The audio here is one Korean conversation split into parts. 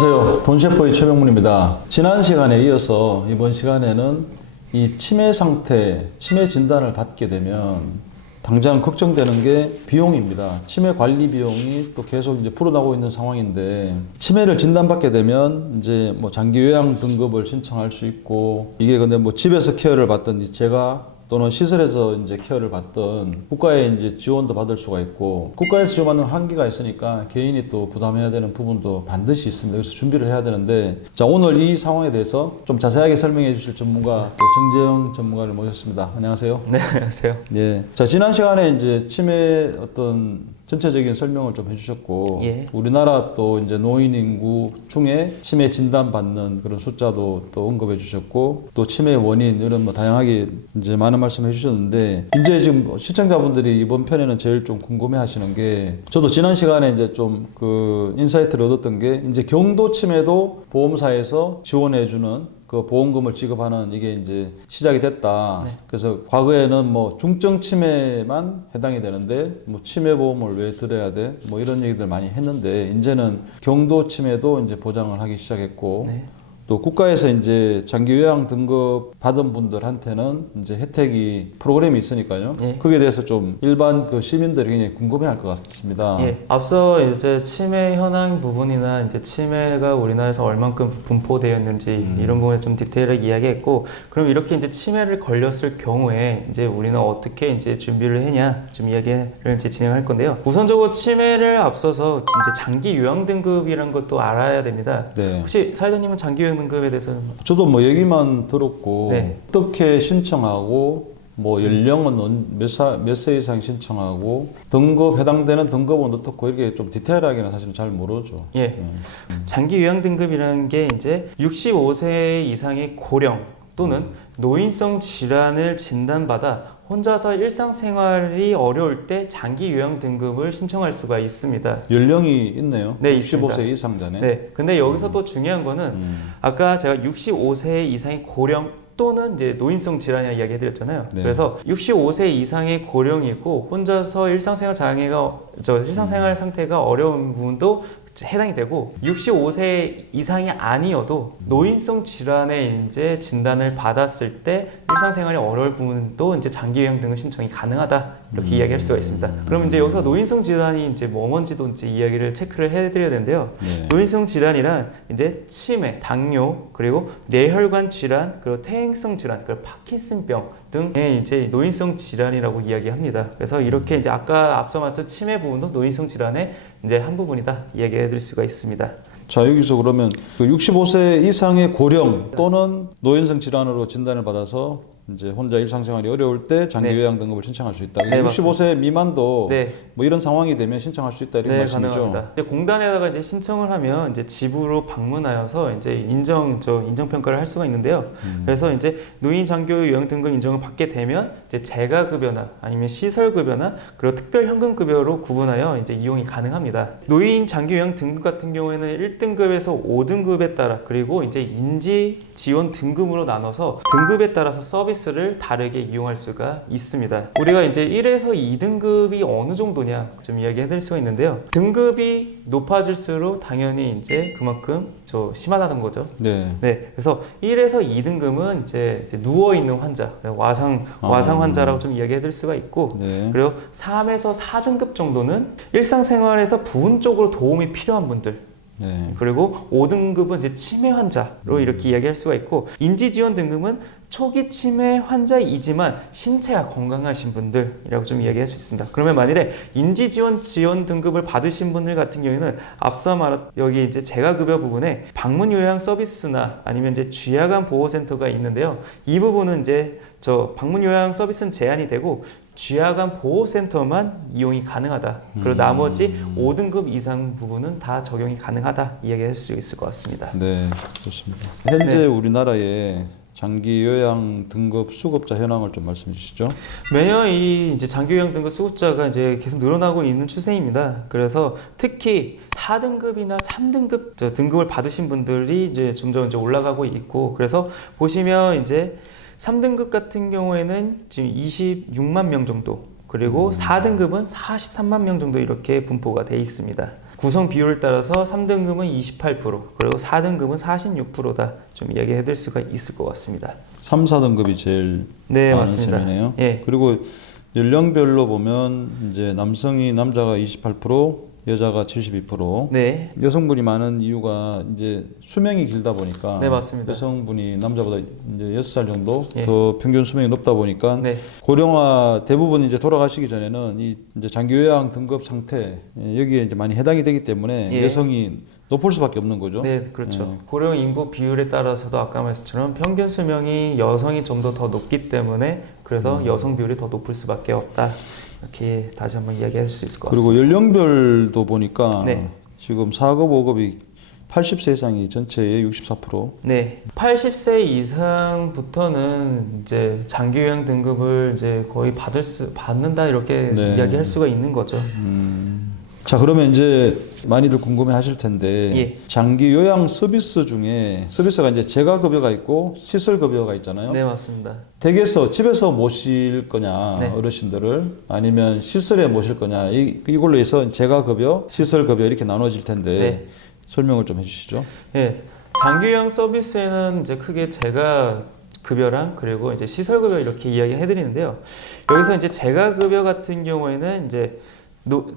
안녕하세요. 돈셰프의 최병문입니다. 지난 시간에 이어서 이번 시간에는 이 치매 상태, 치매 진단을 받게 되면 당장 걱정되는 게 비용입니다. 치매 관리 비용이 또 계속 이제 불어나고 있는 상황인데, 치매를 진단받게 되면 이제 뭐 장기 요양 등급을 신청할 수 있고, 이게 근데 뭐 집에서 케어를 받든지 제가 또는 시설에서 이제 케어를 받던 국가의 이제 지원도 받을 수가 있고, 국가에서 지원받는 한계가 있으니까 개인이 또 부담해야 되는 부분도 반드시 있습니다. 그래서 준비를 해야 되는데, 자, 오늘 이 상황에 대해서 좀 자세하게 설명해 주실 전문가, 또 정재영 전문가를 모셨습니다. 안녕하세요. 네, 안녕하세요. 예. 자, 지난 시간에 이제 치매 어떤 전체적인 설명을 좀 해주셨고, 예. 우리나라 또 이제 노인 인구 중에 치매 진단 받는 그런 숫자도 또 언급해 주셨고, 또 치매 원인 이런 뭐 다양하게 이제 많은 말씀해 주셨는데, 이제 지금 시청자분들이 이번 편에는 제일 좀 궁금해 하시는 게, 저도 지난 시간에 이제 좀 그 인사이트를 얻었던 게, 이제 경도 치매도 보험사에서 지원해 주는 그 보험금을 지급하는 이게 이제 시작이 됐다. 네. 그래서 과거에는 뭐 중증 치매만 해당이 되는데 뭐 치매 보험을 왜 들어야 돼? 뭐 이런 얘기들 많이 했는데, 이제는 경도 치매도 이제 보장을 하기 시작했고, 네. 또 국가에서 이제 장기 요양 등급 받은 분들한테는 이제 혜택이 프로그램이 있으니까요. 예. 거기에 대해서 좀 일반 그 시민들이 굉장히 궁금해할 것 같습니다. 예, 앞서 이제 치매 현황 부분이나 이제 치매가 우리나라에서 얼만큼 분포되었는지 이런 부분에 좀 디테일하게 이야기했고, 그럼 이렇게 이제 치매를 걸렸을 경우에 이제 우리는 어떻게 이제 준비를 했냐 좀 이야기를 이제 진행할 건데요. 우선적으로 치매를 앞서서 이제 장기 요양 등급이라는 것도 알아야 됩니다. 네. 혹시 사회자님은 장기 요양 등급에 대해서는 저도 뭐 얘기만 들었고, 네. 어떻게 신청하고, 뭐 연령은 몇 세 이상 신청하고, 등급 해당되는 등급은 어떻고, 이렇게 좀 디테일하게는 사실은 잘 모르죠. 예. 장기 요양 등급이라는 게 이제 65세 이상의 고령 또는 노인성 질환을 진단받아 혼자서 일상생활이 어려울 때 장기 요양 등급을 신청할 수가 있습니다. 연령이 있네요. 네, 65세 이상자네. 네. 근데 여기서 또 중요한 거는 아까 제가 65세 이상의 고령 또는 이제 노인성 질환이라 이야기해드렸잖아요. 네. 그래서 65세 이상의 고령이고 혼자서 일상생활 일상생활 상태가 어려운 부분도 해당이 되고, 65세 이상이 아니어도 노인성 질환에 이제 진단을 받았을 때 일상생활이 어려울 부분도 이제 장기 요양 등급 신청이 가능하다, 이렇게 이야기할 수가 있습니다. 그럼 이제 여기서 노인성 질환이 이제 뭔지도 이제 이야기를 체크를 해드려야 되는데요. 네. 노인성 질환이란 이제 치매, 당뇨, 그리고 뇌혈관 질환, 그리고 퇴행성 질환, 그리고 파킨슨병 등의 이제 노인성 질환이라고 이야기합니다. 그래서 이렇게 이제 아까 앞서 말했던 치매 부분도 노인성 질환의 이제 한 부분이다, 이야기해드릴 수가 있습니다. 자, 여기서 그러면 그 65세 이상의 고령 또는 노인성 질환으로 진단을 받아서 이제 혼자 일상생활이 어려울 때 장기 네. 요양 등급을 신청할 수 있다. 네, 65세 미만도 네. 뭐 이런 상황이 되면 신청할 수 있다, 이런 네, 말씀이죠. 가능합니다. 이제 공단에다가 이제 신청을 하면 이제 집으로 방문하여서 이제 인정 평가를 할 수가 있는데요. 그래서 이제 노인 장기 요양 등급 인정을 받게 되면 이제 재가 급여나 아니면 시설 급여나 그리고 특별 현금 급여로 구분하여 이제 이용이 가능합니다. 노인 장기 요양 등급 같은 경우에는 1등급에서 5등급에 따라, 그리고 이제 인지 지원 등급으로 나눠서 등급에 따라서 서비스를 다르게 이용할 수가 있습니다. 우리가 이제 1에서 2등급이 어느 정도냐 좀 이야기해드릴 수가 있는데요. 등급이 높아질수록 당연히 이제 그만큼 심하다는 거죠. 네. 네, 그래서 1에서 2등급은 이제 누워 있는 환자, 와상 환자라고 좀 이야기해드릴 수가 있고, 네. 그리고 3에서 4등급 정도는 일상생활에서 부분적으로 도움이 필요한 분들. 네. 그리고 5등급은 이제 치매 환자로 이렇게 이야기할 수가 있고, 인지지원 등급은 초기 치매 환자이지만 신체가 건강하신 분들이라고 좀 이야기할 수 있습니다. 그러면 만일에 인지지원 등급을 받으신 분들 같은 경우에는 앞서 말한 여기 이제 재가급여 부분에 방문 요양 서비스나 아니면 이제 쥐약암 보호센터가 있는데요. 이 부분은 이제 방문 요양 서비스는 제한이 되고 쥐약암 보호센터만 이용이 가능하다. 그리고 나머지 5등급 이상 부분은 다 적용이 가능하다, 이야기할 수 있을 것 같습니다. 네, 좋습니다. 현재 네. 우리나라에 장기 요양 등급 수급자 현황을 좀 말씀해 주시죠. 매년 이 이제 장기 요양 등급 수급자가 이제 계속 늘어나고 있는 추세입니다. 그래서 특히 4등급이나 3등급 등급을 받으신 분들이 이제 점점 이제 올라가고 있고, 그래서 보시면 이제 3등급 같은 경우에는 지금 26만 명 정도, 그리고 4등급은 43만 명 정도 이렇게 분포가 돼 있습니다. 구성 비율을 따라서 3등급은 28%, 그리고 4등급은 46%다. 좀 이야기해 드릴 수가 있을 것 같습니다. 3, 4등급이 제일 네, 많은 맞습니다. 셈이네요. 예. 그리고 연령별로 보면 이제 남자가 28%, 여자가 72%. 네. 여성분이 많은 이유가 이제 수명이 길다 보니까 네, 맞습니다. 여성분이 남자보다 이제 6살 정도 예. 더 평균 수명이 높다 보니까 네. 고령화 대부분 이제 돌아가시기 전에는 이 이제 장기 요양 등급 상태 여기에 이제 많이 해당이 되기 때문에 예. 여성이 높을 수밖에 없는 거죠. 네, 그렇죠. 고령 인구 비율에 따라서도 아까 말씀처럼 평균 수명이 여성이 좀 더 높기 때문에 그래서 여성 비율이 더 높을 수밖에 없다. 이렇게 다시 한번 이야기할 수 있을 것 같습니다. 그리고 연령별도 보니까 네. 지금 4급, 5급이 80세 이상이 전체의 64%. 네, 80세 이상부터는 이제 장기 요양 등급을 이제 거의 받는다 이렇게 네. 이야기할 수가 있는 거죠. 자, 그러면 이제 많이들 궁금해 하실 텐데 예. 장기 요양 서비스 중에 서비스가 이제 재가 급여가 있고 시설 급여가 있잖아요. 네, 맞습니다. 댁에서 집에서 모실 거냐 네. 어르신들을 아니면 시설에 모실 거냐 이걸로 해서 재가 급여, 시설 급여 이렇게 나눠질 텐데 네. 설명을 좀 해주시죠. 네, 장기 요양 서비스에는 이제 크게 제가 급여랑 그리고 이제 시설 급여 이렇게 이야기해 드리는데요. 여기서 이제 제가 급여 같은 경우에는 이제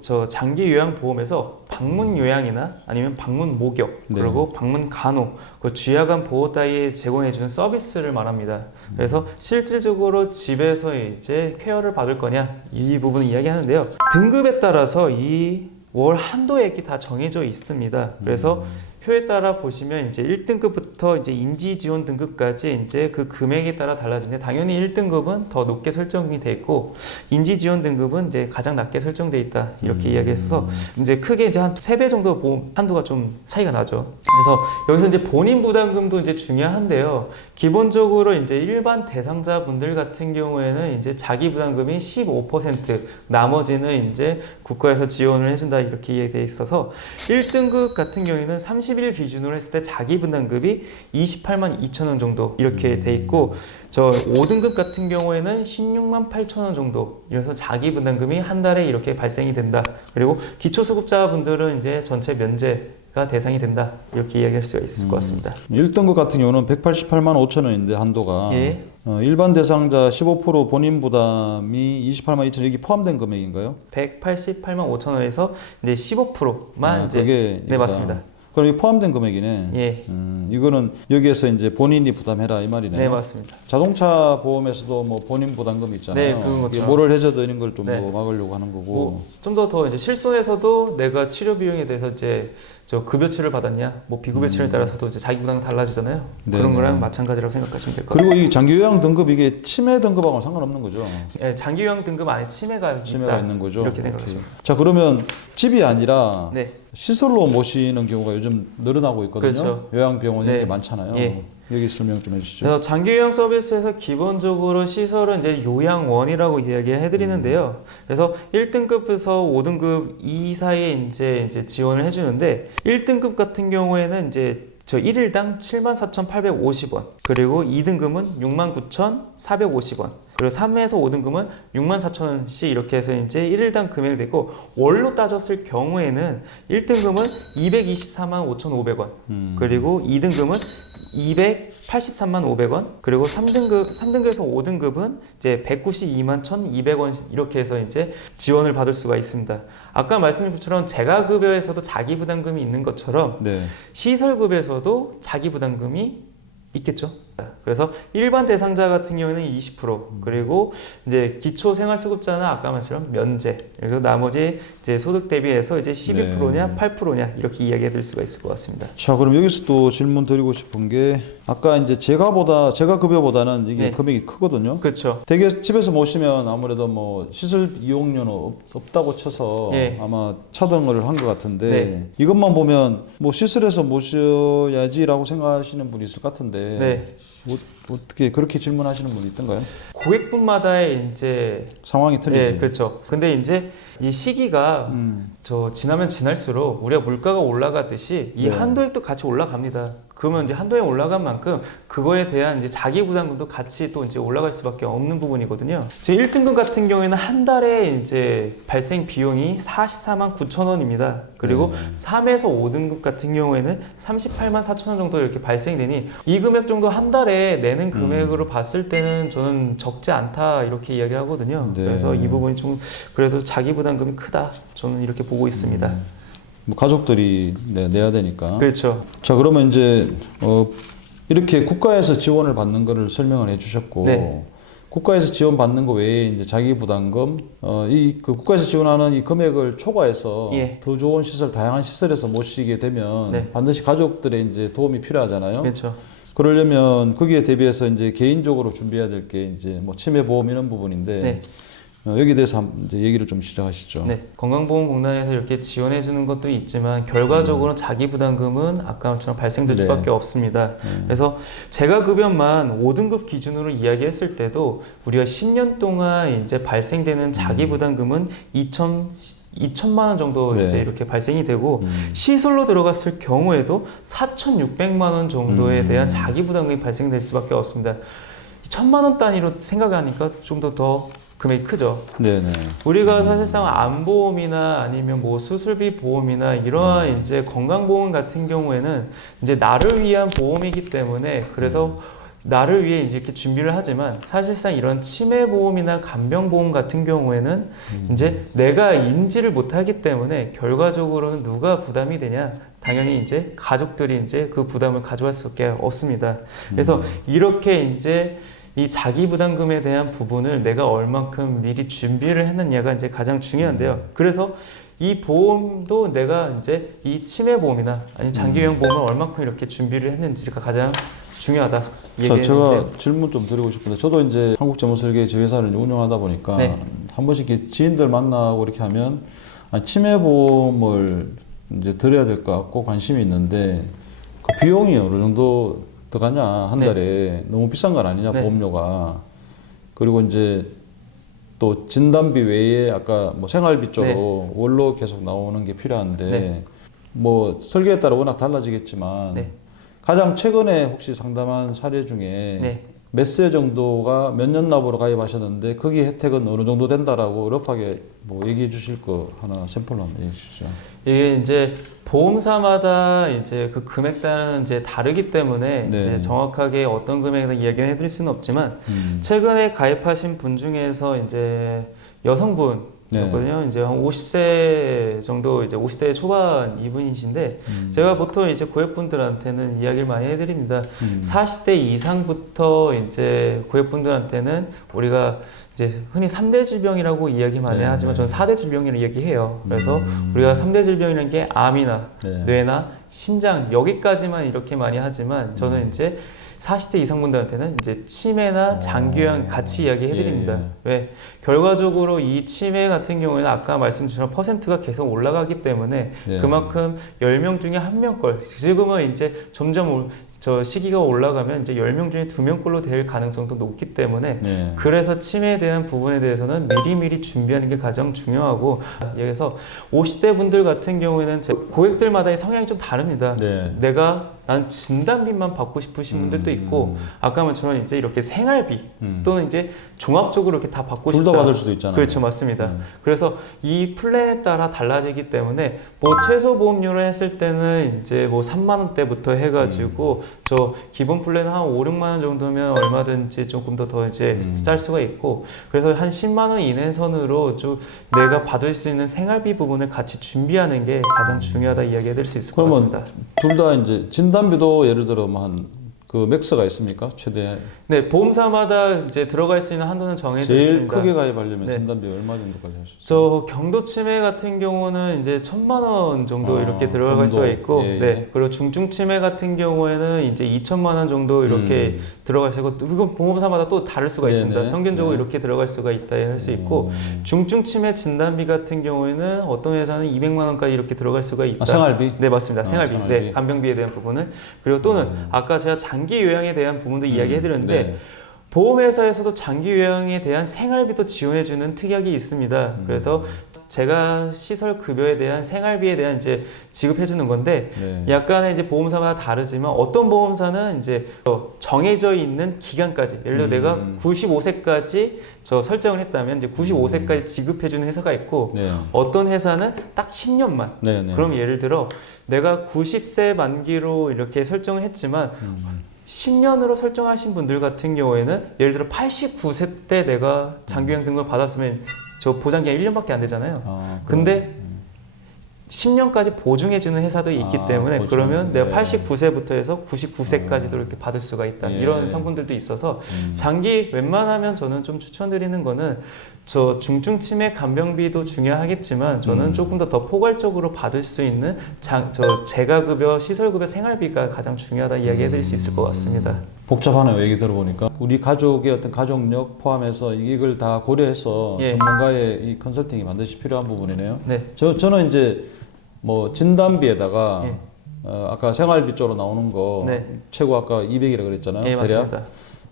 저 장기 요양 보험에서 방문 요양이나 아니면 방문 목욕 네. 그리고 방문 간호 그 쥐약관 보호 따위에 제공해 주는 서비스를 말합니다. 그래서 실질적으로 집에서 이제 케어를 받을 거냐 이 부분을 이야기하는데요. 등급에 따라서 이 월 한도액이 다 정해져 있습니다. 그래서 표에 따라 보시면 이제 1등급부터 이제 인지 지원 등급까지 이제 그 금액에 따라 달라지는데 당연히 1등급은 더 높게 설정이 돼 있고 인지 지원 등급은 이제 가장 낮게 설정돼 있다. 이렇게 이야기해서 이제 크게 이제 한 3배 정도 보험 한도가 좀 차이가 나죠. 그래서 여기서 이제 본인 부담금도 이제 중요한데요. 기본적으로 이제 일반 대상자분들 같은 경우에는 이제 자기 부담금이 15%, 나머지는 이제 국가에서 지원을 해준다 이렇게 이야기돼 있어서 1등급 같은 경우에는 30일 기준으로 했을 때 자기 부담금이 28만 2천 원 정도 이렇게 돼 있고 저 5등급 같은 경우에는 16만 8천 원 정도 이래서 자기 부담금이 한 달에 이렇게 발생이 된다. 그리고 기초수급자분들은 이제 전체 면제가 대상이 된다. 이렇게 이야기할 수가 있을 것 같습니다. 1등급 같은 경우는 188만 5천 원인데 한도가 예. 일반 대상자 15% 본인 부담이 28만 2천 여기 포함된 금액인가요? 188만 5천 원에서 이제 15%만 이제 그게 네, 맞습니다. 그럼 이게 포함된 금액이네. 예. 이거는 여기에서 이제 본인이 부담해라 이 말이네. 네, 맞습니다. 자동차 보험에서도 뭐 본인 부담금 있잖아요. 네, 그건 이게 그렇죠. 모럴 해저드 이런 걸 좀 네. 뭐 막으려고 하는 거고. 뭐 좀 더 이제 실손에서도 내가 치료 비용에 대해서 이제 저 급여 치료를 받았냐, 뭐 비급여 치료에 따라서도 이제 자기 부담이 달라지잖아요. 그런 네네. 거랑 마찬가지라고 생각하시면 될 것 같아요. 그리고 이 장기 요양 등급 이게 치매 등급하고는 상관없는 거죠. 예, 장기 요양 등급 안에 치매가 치매가 있다. 있는 거죠. 이렇게 생각하시면. 자, 그러면 집이 아니라 네. 시설로 모시는 경우가 요즘 늘어나고 있거든요. 그렇죠. 요양병원이 네. 이게 많잖아요. 예. 여기 설명 좀 해주시죠. 그래서 장기 요양 서비스에서 기본적으로 시설은 이제 요양원이라고 이야기해 드리는데요. 그래서 1등급에서 5등급 이 사이에 이제 지원을 해주는데 1등급 같은 경우에는 이제 저 1일당 74,850원 그리고 2등급은 69,450원 그리고 3에서 5등급은 64,000원씩 이렇게 해서 이제 1일당 금액이 되고 월로 따졌을 경우에는 1등급은 224만 5,500원 그리고 2등급은 283만 500원 그리고 3등급에서 5등급은 이제 192만 1,200원 이렇게 해서 이제 지원을 받을 수가 있습니다. 아까 말씀드린 것처럼 재가급여에서도 자기 부담금이 있는 것처럼 네. 시설급에서도 자기 부담금이 있겠죠. 그래서 일반 대상자 같은 경우에는 20% 그리고 이제 기초생활수급자는 아까 말씀처럼 면제 그리고 나머지 이제 소득 대비해서 이제 11%냐 8%냐 이렇게 이야기해드릴 수가 있을 것 같습니다. 자, 그럼 여기서 또 질문 드리고 싶은 게 아까 이제 재가급여보다는 이게 네. 금액이 크거든요. 그렇죠. 되게 집에서 모시면 아무래도 뭐 시설 이용료는 없다고 쳐서 예. 아마 차등을 한 것 같은데 네. 이것만 보면 뭐 시설에서 모셔야지라고 생각하시는 분이 있을 것 같은데 네. 어떻게 그렇게 질문하시는 분이 있던가요? 고객분마다의 이제 상황이 틀리지. 네, 그렇죠. 근데 이제 이 시기가 지나면 지날수록 우리가 물가가 올라가듯이 이 네. 한도액도 같이 올라갑니다. 그러면 이제 한도에 올라간 만큼 그거에 대한 이제 자기 부담금도 같이 또 이제 올라갈 수밖에 없는 부분이거든요. 제 1등급 같은 경우에는 한 달에 이제 발생 비용이 44만 9천 원입니다. 그리고 3에서 5등급 같은 경우에는 38만 4천 원 정도 이렇게 발생되니 이 금액 정도 한 달에 내는 금액으로 봤을 때는 저는 적지 않다 이렇게 이야기하거든요. 네. 그래서 이 부분이 좀 그래도 자기 부담금이 크다. 저는 이렇게 보고 있습니다. 뭐 가족들이 내야 되니까. 그렇죠. 자, 그러면 이제 이렇게 국가에서 지원을 받는 거를 설명을 해주셨고, 네. 국가에서 지원 받는 거 외에 이제 자기 부담금, 그 국가에서 지원하는 이 금액을 초과해서 예. 더 좋은 시설, 다양한 시설에서 모시게 되면 네. 반드시 가족들의 이제 도움이 필요하잖아요. 그렇죠. 그러려면 거기에 대비해서 이제 개인적으로 준비해야 될 게 이제 뭐 치매 보험 이런 부분인데. 네. 여기에 대해서 이제 얘기를 좀 시작하시죠. 네, 건강보험공단에서 이렇게 지원해 주는 것도 있지만 결과적으로 자기 부담금은 아까처럼 발생될 네. 수밖에 없습니다. 그래서 제가 급여만 5등급 기준으로 이야기했을 때도 우리가 10년 동안 이제 발생되는 자기 부담금은 2천만 원 정도 네. 이제 이렇게 발생이 되고 시설로 들어갔을 경우에도 4,600만 원 정도에 대한 자기 부담금이 발생될 수밖에 없습니다. 1,000만 원 단위로 생각하니까 좀 더 금액이 크죠. 네네. 우리가 사실상 암보험이나 아니면 뭐 수술비 보험이나 이러한 이제 건강보험 같은 경우에는 이제 나를 위한 보험이기 때문에 그래서 나를 위해 이제 이렇게 준비를 하지만 사실상 이런 치매 보험이나 간병 보험 같은 경우에는 이제 내가 인지를 못하기 때문에 결과적으로는 누가 부담이 되냐? 당연히 이제 가족들이 이제 그 부담을 가져갈 수밖에 없습니다. 그래서 이렇게 이제 이 자기 부담금에 대한 부분을 내가 얼만큼 미리 준비를 했느냐가 이제 가장 중요한데요. 그래서 이 보험도 내가 이제 이 치매 보험이나 아니 장기요양 보험을 얼만큼 이렇게 준비를 했는지가 가장 중요하다. 자, 제가 질문 좀 드리고 싶은데 저도 이제 한국재무설계 제 회사를 운영하다 보니까 네. 한 번씩 이렇게 지인들 만나고 이렇게 하면 치매 보험을 이제 드려야 될 것 같고 관심이 있는데 그 비용이 어느 정도 들어가냐 한 네. 달에 너무 비싼 건 아니냐 네. 보험료가. 그리고 이제 또 진단비 외에 아까 뭐 생활비 쪽으로 원로 계속 나오는 게 필요한데 네. 뭐 설계에 따라 워낙 달라지겠지만 네. 가장 최근에 혹시 상담한 사례 중에 네. 몇 세 정도가 몇 년 납으로 가입하셨는데 거기 혜택은 어느 정도 된다라고 럽하게 뭐 얘기해 주실 거 하나 샘플로 한번 얘기해 주시죠. 이게 이제 보험사마다 이제 그 금액단은 이제 다르기 때문에 네. 이제 정확하게 어떤 금액을 이야기는 해드릴 수는 없지만 최근에 가입하신 분 중에서 이제 여성분이었거든요. 이제 한 50세 정도 이제 50대 초반 이분이신데 제가 보통 이제 고객분들한테는 이야기를 많이 해드립니다. 40대 이상부터 이제 고객분들한테는 우리가 이제 흔히 3대 질병이라고 이야기 많이 하지만 저는 4대 질병이라고 이야기해요. 그래서 우리가 3대 질병이라는 게 암이나 뇌나 심장 여기까지만 이렇게 많이 하지만 저는 이제 40대 이상 분들한테는 이제 치매나 장기요양 같이 이야기해 드립니다. 왜? 결과적으로 이 치매 같은 경우에는 아까 말씀드린 퍼센트가 계속 올라가기 때문에 그만큼 10명 중에 1명 걸 지금은 이제 점점 저 시기가 올라가면 이제 10명 중에 2명 걸로 될 가능성도 높기 때문에 그래서 치매에 대한 부분에 대해서는 미리미리 준비하는 게 가장 중요하고 여기서 50대 분들 같은 경우에는 제 고객들마다의 성향이 좀 다릅니다. 난 진단비만 받고 싶으신 분들도 있고 아까 말처럼 이제 이렇게 생활비 또는 이제 종합적으로 이렇게 다 받고 싶다. 둘 다 받을 수도 있잖아요. 그렇죠, 맞습니다. 그래서 이 플랜에 따라 달라지기 때문에 뭐 최소 보험료를 했을 때는 이제 뭐 3만 원대부터 해가지고 저 기본 플랜 한 5, 6만 원 정도면 얼마든지 조금 더 이제 짤 수가 있고 그래서 한 10만 원 이내 선으로 좀 내가 받을 수 있는 생활비 부분을 같이 준비하는 게 가장 중요하다 이야기해드릴 수 있을 것 같습니다. 둘 다 이제 진단비도 예를 들어 한 그 맥스가 있습니까? 최대? 네, 보험사마다 이제 들어갈 수 있는 한도는 정해져 제일 있습니다. 크게 가입하려면 진단비 얼마 정도까지 할 수 있어요? 저 경도 치매 같은 경우는 이제 1,000만 원 정도 이렇게 들어갈 경도. 수가 있고, 그리고 중증 치매 같은 경우에는 이제 2천만 원 정도 이렇게 들어갈 수 있고, 이건 보험사마다 또 다를 수가 있습니다. 평균적으로 이렇게 들어갈 수가 있다 할 수 있고, 중증 치매 진단비 같은 경우에는 어떤 회사는 200만 원까지 이렇게 들어갈 수가 있다. 생활비? 네, 맞습니다. 생활비. 생활비. 네, 간병비에 대한 부분을 그리고 또는 아까 제가 장기 요양에 대한 부분도 이야기해드렸는데. 보험회사에서도 장기 요양에 대한 생활비도 지원해주는 특약이 있습니다. 그래서 제가 시설 급여에 대한 생활비에 대한 이제 지급해 주는 건데 네. 약간의 이제 보험사마다 다르지만 어떤 보험사는 이제 정해져 있는 기간까지 예를 들어 내가 95세까지 저 설정을 했다면 이제 95세까지 지급해 주는 회사가 있고 네. 어떤 회사는 딱 10년만. 네. 네. 그럼 예를 들어 내가 90세 만기로 이렇게 설정을 했지만 10년으로 설정하신 분들 같은 경우에는 예를 들어 89세 때 내가 장기요양 등급을 받았으면 저 보장기간 1년밖에 안 되잖아요. 근데 10년까지 보증해주는 회사도 있기 때문에 보증. 그러면 내가 네. 89세부터 해서 99세까지도 이렇게 받을 수가 있다. 예. 이런 상품들도 있어서 장기 웬만하면 저는 좀 추천드리는 거는 저 중증 치매 간병비도 중요하겠지만 저는 조금 더 포괄적으로 받을 수 있는 저 재가급여, 시설급여, 생활비가 가장 중요하다 이야기해드릴 수 있을 것 같습니다. 복잡하네요. 얘기 들어보니까 우리 가족의 어떤 가족력 포함해서 이걸 다 고려해서 예. 전문가의 이 컨설팅이 반드시 필요한 부분이네요. 네. 저는 이제 뭐 진단비에다가 예. 아까 생활비 쪽으로 나오는 거 네. 최고 아까 200이라 그랬잖아요. 예, 대략. 맞습니다.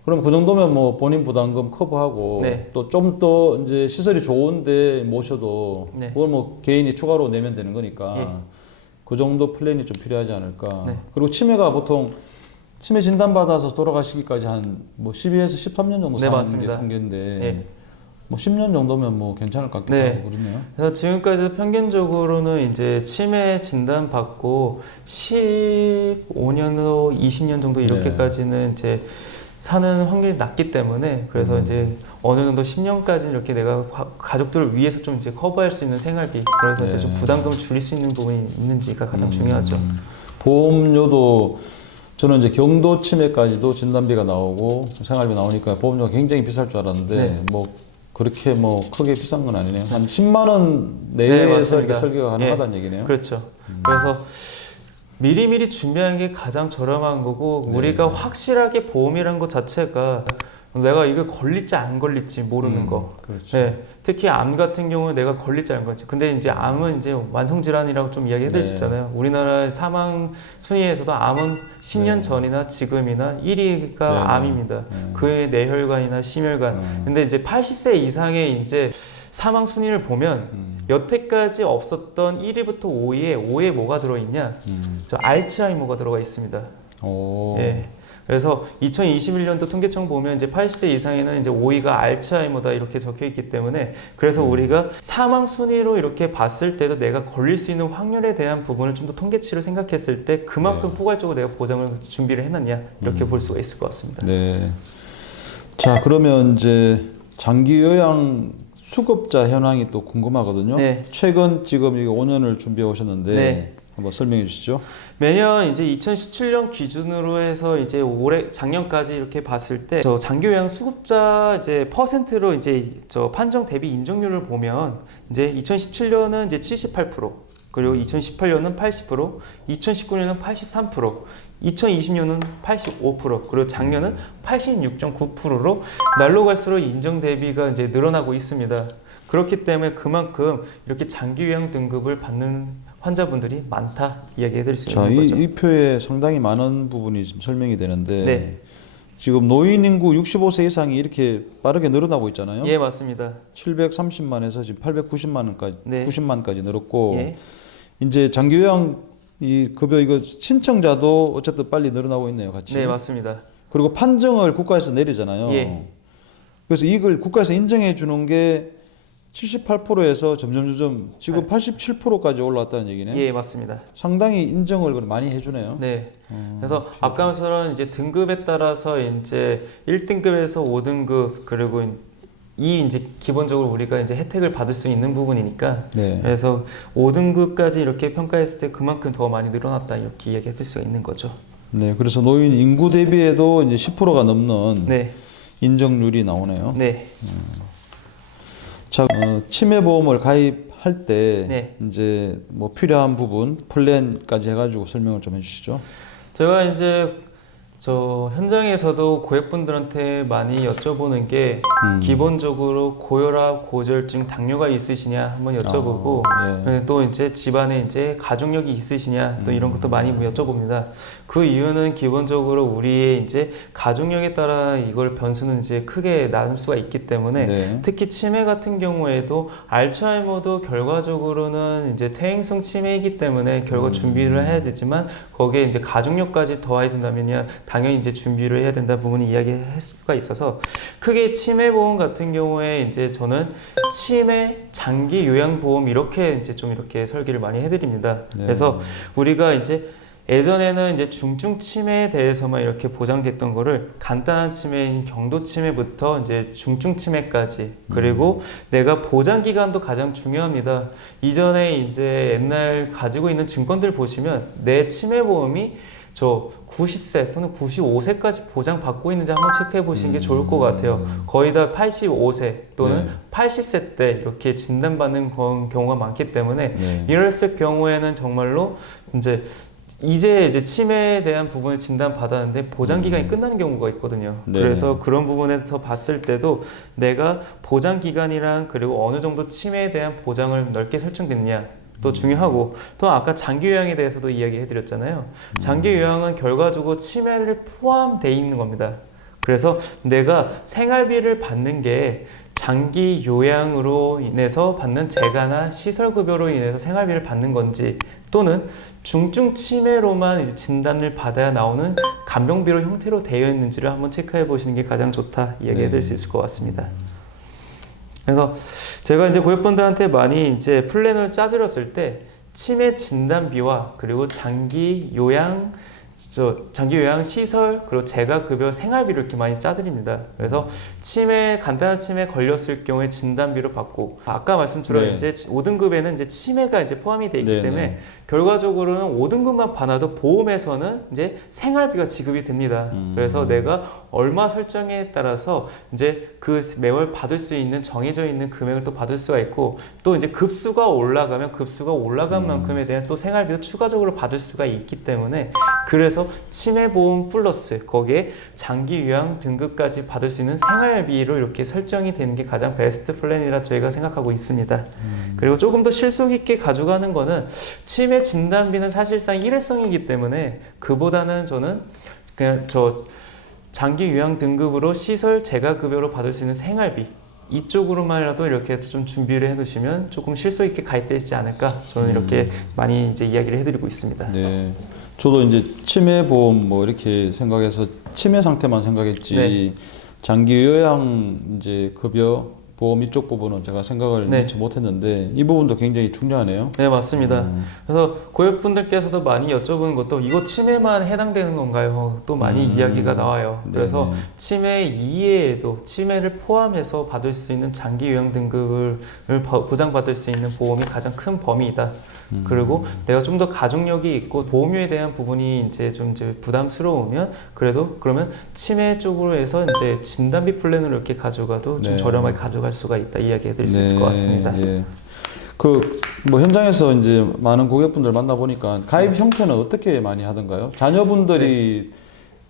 그럼 그 정도면 뭐 본인 부담금 커버하고 네. 또 좀 더 이제 시설이 좋은데 모셔도 네. 그걸 뭐 개인이 추가로 내면 되는 거니까 예. 그 정도 플랜이 좀 필요하지 않을까. 네. 그리고 치매가 보통 치매 진단 받아서 돌아가시기까지 한 뭐 12에서 13년 정도 네, 사는 게 맞습니다. 통계인데 예. 뭐 10년 정도면 뭐 괜찮을 것 같기도 네. 하고 그렇네요. 그래서 지금까지 평균적으로는 이제 치매 진단 받고 15년으로 20년 정도 이렇게까지는 이제 사는 확률이 낮기 때문에 그래서 이제 어느 정도 10년까지는 이렇게 내가 가족들을 위해서 좀 이제 커버할 수 있는 생활비 그래서 이제 좀 부담금을 줄일 수 있는 부분이 있는지가 가장 중요하죠. 보험료도 저는 이제 경도 치매까지도 진단비가 나오고 생활비 나오니까 보험료가 굉장히 비쌀 줄 알았는데 네. 뭐 그렇게 뭐 크게 비싼 건 아니네요. 한 10만 원 네, 내에서 맞습니다. 이렇게 설계가 가능하다는 얘기네요. 그렇죠. 그래서 미리미리 준비하는 게 가장 저렴한 거고 네. 우리가 확실하게 보험이라는 것 자체가 내가 이거 걸릴지 안 걸릴지 모르는 거. 그렇죠. 네, 특히 암 같은 경우는 내가 걸릴지 안 걸릴지. 근데 이제 암은 이제 완성 질환이라고 좀 이야기해드릴 수 네. 있잖아요. 우리나라 사망 순위에서도 암은 10년 네. 전이나 지금이나 1위가 네, 네. 암입니다. 네. 그 외에 뇌혈관이나 심혈관. 근데 이제 80세 이상의 이제 사망 순위를 보면 여태까지 없었던 1위부터 5위에 5위에 뭐가 들어있냐? 저 알츠하이머가 들어가 있습니다. 오. 예. 그래서 2021년도 통계청 보면 이제 80세 이상에는 이제 5위가 알츠하이머다 이렇게 적혀 있기 때문에 그래서 우리가 사망 순위로 이렇게 봤을 때도 내가 걸릴 수 있는 확률에 대한 부분을 좀 더 통계치로 생각했을 때 그만큼 포괄적으로 내가 보장을 준비를 해놨냐 이렇게 볼 수가 있을 것 같습니다. 네. 자, 그러면 이제 장기 요양 수급자 현황이 또 궁금하거든요. 네. 최근 지금 이거 5년을 준비해 오셨는데 네. 한번 설명해 주시죠. 매년 이제 2017년 기준으로 해서 이제 올해 작년까지 이렇게 봤을 때 저 장기요양 수급자 이제 퍼센트로 이제 저 판정 대비 인정률을 보면 이제 2017년은 이제 78%, 그리고 2018년은 80%, 2019년은 83%, 2020년은 85%, 그리고 작년은 86.9%로 날로 갈수록 인정 대비가 이제 늘어나고 있습니다. 그렇기 때문에 그만큼 이렇게 장기요양 등급을 받는 환자분들이 많다 이야기해드릴 수 자, 있는 거죠. 이 표에 상당히 많은 부분이 지금 설명이 되는데 네. 지금 노인 인구 65세 이상이 이렇게 빠르게 늘어나고 있잖아요. 예, 맞습니다. 730만에서 지금 890만까지 네. 90만까지 늘었고 예. 이제 장기요양 이 급여 이거 신청자도 어쨌든 빨리 늘어나고 있네요, 같이. 네, 맞습니다. 그리고 판정을 국가에서 내리잖아요. 예. 그래서 이걸 국가에서 인정해 주는 게 78%에서 점점 지금 87%까지 올라왔다는 얘기네요. 예, 맞습니다. 상당히 인정을 많이 해주네요. 네. 그래서 아까처럼 이제 등급에 따라서 이제 1등급에서 5등급 그리고 이 이제 기본적으로 우리가 이제 혜택을 받을 수 있는 부분이니까 네. 그래서 5등급까지 이렇게 평가했을 때 그만큼 더 많이 늘어났다 이렇게 이야기할 수가 있는 거죠. 네, 그래서 노인 인구 대비에도 이제 10%가 넘는 네. 인정률이 나오네요. 네. 자, 치매 보험을 가입할 때 네. 이제 뭐 필요한 부분 플랜까지 해가지고 설명을 좀 해주시죠. 제가 이제 저 현장에서도 고객분들한테 많이 여쭤보는 게 기본적으로 고혈압, 고지혈증, 당뇨가 있으시냐 한번 여쭤보고 예. 또 이제 집안에 이제 가족력이 있으시냐 또 이런 것도 많이 여쭤봅니다. 그 이유는 기본적으로 우리의 이제 가족력에 따라 이걸 변수는 이제 크게 나눌 수가 있기 때문에 네. 특히 치매 같은 경우에도 알츠하이머도 결과적으로는 이제 퇴행성 치매이기 때문에 결과 준비를 해야 되지만 거기에 이제 가족력까지 더해진다면야 당연히 이제 준비를 해야 된다 부분이 이야기할 수가 있어서 크게 치매 보험 같은 경우에 이제 저는 치매 장기 요양 보험 이렇게 이제 좀 이렇게 설계를 많이 해드립니다. 네. 그래서 우리가 이제 예전에는 이제 중증 치매에 대해서만 이렇게 보장됐던 거를 간단한 치매인 경도 치매부터 이제 중증 치매까지 그리고 내가 보장 기간도 가장 중요합니다. 이전에 이제 옛날 가지고 있는 증권들 보시면 내 치매 보험이 저 90세 또는 95세까지 보장받고 있는지 한번 체크해 보시는 게 좋을 것 같아요. 거의 다 85세 또는 네. 80세 때 이렇게 진단받는 경우가 많기 때문에 네. 이랬을 경우에는 정말로 이제 치매에 대한 부분을 진단받았는데 보장 기간이 끝나는 경우가 있거든요. 네. 그래서 그런 부분에서 봤을 때도 내가 보장 기간이랑 그리고 어느 정도 치매에 대한 보장을 넓게 설정됐느냐 또 중요하고 또 아까 장기 요양에 대해서도 이야기해 드렸잖아요. 장기 요양은 결과적으로 치매를 포함되어 있는 겁니다. 그래서 내가 생활비를 받는 게 장기 요양으로 인해서 받는 재가나 시설급여로 인해서 생활비를 받는 건지 또는 중증 치매로만 이제 진단을 받아야 나오는 간병비로 형태로 되어 있는지를 한번 체크해 보시는 게 가장 좋다 이야기해 드릴 수 있을 것 같습니다. 그래서 제가 이제 고객분들한테 많이 이제 플랜을 짜드렸을 때 치매 진단비와 그리고 장기 요양 시설 그리고 재가 급여 생활비를 이렇게 많이 짜드립니다. 그래서 간단한 치매 걸렸을 경우에 진단비를 받고 아까 말씀처럼 네. 이제 5등급에는 이제 치매가 이제 포함이 되어 있기 네, 때문에 네. 결과적으로는 5등급만 받아도 보험에서는 이제 생활비가 지급이 됩니다. 그래서 내가 얼마 설정에 따라서 이제 그 매월 받을 수 있는 정해져 있는 금액을 또 받을 수가 있고 또 이제 급수가 올라가면 급수가 올라간 만큼에 대한 또 생활비도 추가적으로 받을 수가 있기 때문에 그래서 치매보험 플러스 거기에 장기 요양 등급까지 받을 수 있는 생활비로 이렇게 설정이 되는 게 가장 베스트 플랜이라 저희가 생각하고 있습니다. 그리고 조금 더 실속 있게 가져가는 거는 치매 진단비는 사실상 일회성이기 때문에 그보다는 저는 그냥 장기 요양 등급으로 시설 재가급여로 받을 수 있는 생활비 이쪽으로만이라도 이렇게 좀 준비를 해두시면 조금 실속 있게 가입되지 않을까 저는 이렇게 많이 이제 이야기를 해드리고 있습니다. 네. 저도 이제 치매 보험 뭐 이렇게 생각해서 치매 상태만 생각했지 네. 장기 요양 이제 급여 보험 이쪽 부분은 제가 생각을 네. 미처 못했는데 이 부분도 굉장히 중요하네요. 네, 맞습니다. 그래서 고객분들께서도 많이 여쭤보는 것도 이거 치매만 해당되는 건가요? 또 많이 이야기가 나와요. 그래서 네네. 치매 이외에도 치매를 포함해서 받을 수 있는 장기 요양 등급을 보장받을 수 있는 보험이 가장 큰 범위이다. 그리고 내가 좀 더 가족력이 있고 보험료에 대한 부분이 이제 부담스러우면 그래도 그러면 치매 쪽으로 해서 이제 진단비 플랜으로 이렇게 가져가도 좀 네. 저렴하게 가져갈 수가 있다 이야기해 드릴 수 있을 것 같습니다. 예. 뭐 현장에서 이제 많은 고객분들 만나 보니까 가입 형태는 어떻게 많이 하던가요? 자녀분들이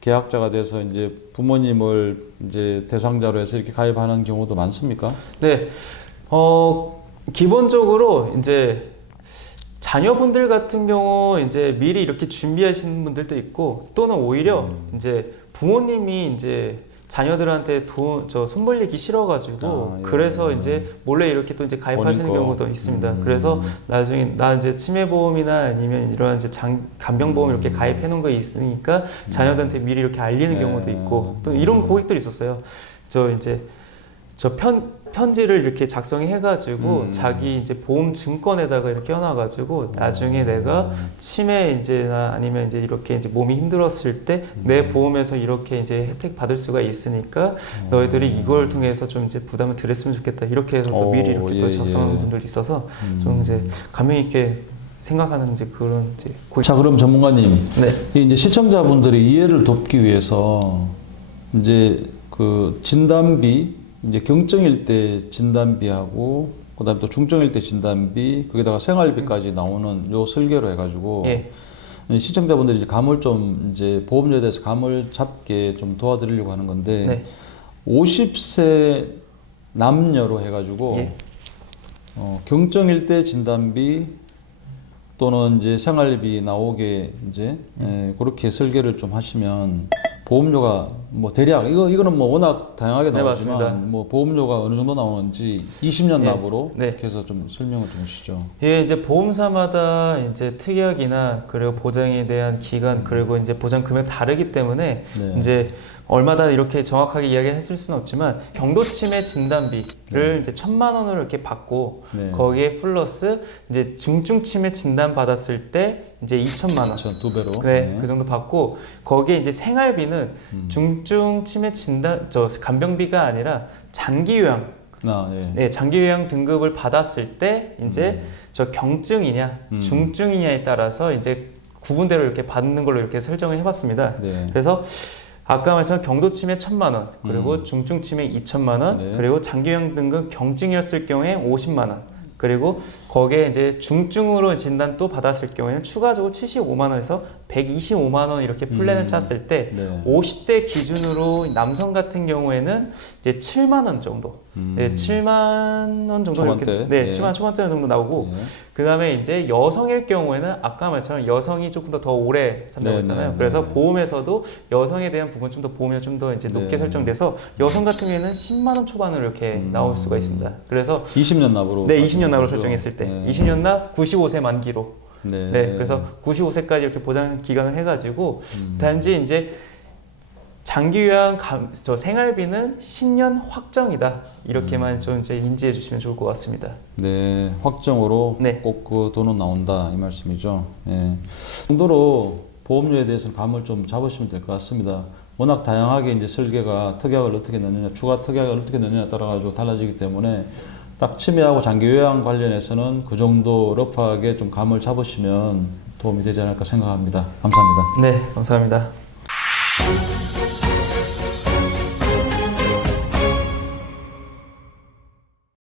계약자가 돼서 이제 부모님을 이제 대상자로 해서 이렇게 가입하는 경우도 많습니까? 네, 기본적으로 이제 자녀분들 같은 경우 이제 미리 이렇게 준비하시는 분들도 있고 또는 오히려 이제 부모님이 이제 자녀들한테 손 벌리기 싫어가지고 예. 그래서 이제 몰래 이렇게 또 이제 가입하시는 본인 거. 경우도 있습니다. 그래서 나중에 나 이제 치매보험이나 아니면 이런 이제 간병보험 이렇게 가입해 놓은 거 있으니까 자녀들한테 미리 이렇게 알리는 네. 경우도 있고 또 이런 고객들이 있었어요. 편지를 이렇게 작성해가지고 자기 이제 보험 증권에다가 이렇게 껴놔가지고 나중에 내가 치매 이제나 아니면 이제 이렇게 이제 몸이 힘들었을 때 내 보험에서 이렇게 이제 혜택 받을 수가 있으니까 너희들이 이걸 통해서 좀 이제 부담을 덜했으면 좋겠다 이렇게 해서 또 미리 이렇게 또 작성하는 분들이 있어서 좀 이제 감명 있게 생각하는 이제 그런 이제 자, 그럼 전문가님, 네. 이제 시청자분들의 이해를 돕기 위해서 이제 그 진단비 이제 경증일 때 진단비하고 그다음에 또 중증일 때 진단비 거기다가 생활비까지 나오는 요 설계로 해가지고 예. 시청자분들이 이제 감을 좀 이제 보험료에 대해서 감을 잡게 좀 도와드리려고 하는 건데 네. 50세 남녀로 해가지고 예. 경증일 때 진단비 또는 이제 생활비 나오게 이제 그렇게 설계를 좀 하시면 보험료가 뭐 대략 이거는 뭐 워낙 다양하게 네, 나오지만 맞습니다. 뭐 보험료가 어느 정도 나오는지 20년 네. 납으로 네. 이렇게 해서 좀 설명을 좀 해주시죠. 예, 이제 보험사마다 이제 특약이나 그리고 보장에 대한 기간 그리고 이제 보장 금액 다르기 때문에 네. 이제 얼마다 이렇게 정확하게 이야기했을 수는 없지만 경도 치매 진단비를 이제 1,000만 원을 이렇게 받고 네. 거기에 플러스 이제 중증 치매 진단 받았을 때 이제 2,000만 원. 그렇죠. 2배로. 네, 그 정도 받고 거기에 이제 생활비는 중증 치매 진단 간병비가 아니라 장기 요양 예. 네, 장기 요양 등급을 받았을 때 이제 저 경증이냐 중증이냐에 따라서 이제 구분대로 이렇게 받는 걸로 이렇게 설정을 해봤습니다. 네. 그래서 아까 말씀한 경도 치매 1,000만 원, 그리고 중증 치매 2,000만 원, 네. 그리고 장기 요양 등급 경증이었을 경우에 50만 원, 그리고 거기에 이제 중증으로 진단 또 받았을 경우에는 추가적으로 75만 원에서 125만 원 이렇게 플랜을 짰을 때 네. 50대 기준으로 남성 같은 경우에는 이제 7만 원 정도, 네, 7만 원 정도 초반대. 이렇게 네, 예. 7만 초반대 정도 나오고 예. 그 다음에 이제 여성일 경우에는 아까 말처럼 여성이 조금 더 오래 산다고 네, 했잖아요. 네, 그래서 네. 보험에서도 여성에 대한 부분 좀 더 보험이 좀 더 이제 높게 네. 설정돼서 여성 같은 경우에는 10만 원 초반으로 이렇게 나올 수가 있습니다. 그래서 20년 납으로. 네, 20년 납으로 거죠? 설정했을 때 네. 20년 납 95세 만기로 네. 네, 그래서 95세까지 이렇게 보장 기간을 해가지고 단지 이제 장기 요양 저 생활비는 10년 확정이다 이렇게만 좀 이제 인지해 주시면 좋을 것 같습니다. 네, 확정으로 네. 꼭 그 돈은 나온다 이 말씀이죠. 예. 그 정도로 보험료에 대해서는 감을 좀 잡으시면 될 것 같습니다. 워낙 다양하게 이제 설계가 특약을 어떻게 넣느냐, 추가 특약을 어떻게 넣느냐에 따라 가지고 달라지기 때문에 딱 치매하고 장기 요양 관련해서는 그 정도 러프하게 좀 감을 잡으시면 도움이 되지 않을까 생각합니다. 감사합니다. 네, 감사합니다.